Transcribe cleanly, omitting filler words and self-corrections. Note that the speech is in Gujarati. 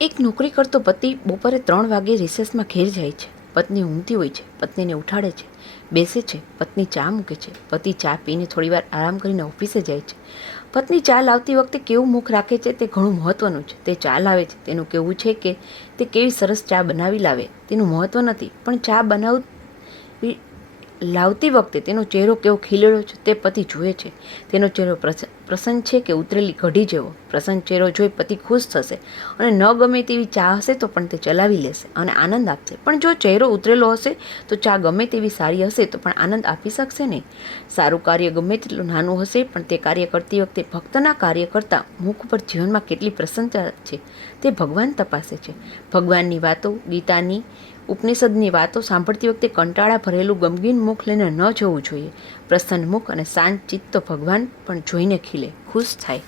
એક નોકરી કરતો પતિ બપોરે 3 વાગે રિસેસમાં ઘેર જાય છે. પત્ની ઊંઘતી હોય છે. પત્નીને ઉઠાડે છે, બેસે છે. પત્ની ચા મૂકે છે. પતિ ચા પીને થોડીવાર આરામ કરીને ઓફિસે જાય છે. પત્ની ચા લાવતી વખતે કેવું મુખ રાખે છે તે ઘણું મહત્વનું છે. તે ચા લાવે છે તેનું કહેવું છે કે તે કેવી સરસ ચા બનાવી લાવે તેનું મહત્વ નથી, પણ ચા બનાવી લાવતી વખતે તેનો ચહેરો કેવો ખીલેલો છે તે પતિ જુએ છે. તેનો ચહેરો પ્રસન્ન છે કે ઉતરેલી કઢી જેવો. પ્રસન્ન ચહેરો જોઈ પતિ ખુશ થશે અને ન ગમે તેવી ચા હશે તો પણ તે ચલાવી લેશે અને આનંદ આપશે. પણ જો ચહેરો ઉતરેલો હશે તો ચા ગમે તેવી સારી હશે તો પણ આનંદ આપી શકશે નહીં. સારું કાર્ય ગમે તેટલું નાનું હશે પણ તે કાર્ય કરતી વખતે ભક્તના કાર્ય કરતાં મુખ પર જીવનમાં કેટલી પ્રસન્નતા છે તે ભગવાન તપાસે છે. ભગવાનની વાતો, ગીતાની, ઉપનિષદની વાતો સાંભળતી વખતે કંટાળા ભરેલું ગમગીન મુખ લઈને ન જવું જોઈએ. પ્રસન્ન મુખ અને શાંત ચિત્ત તો ભગવાન પણ જોઈને ખીલે, ખુશ થાય.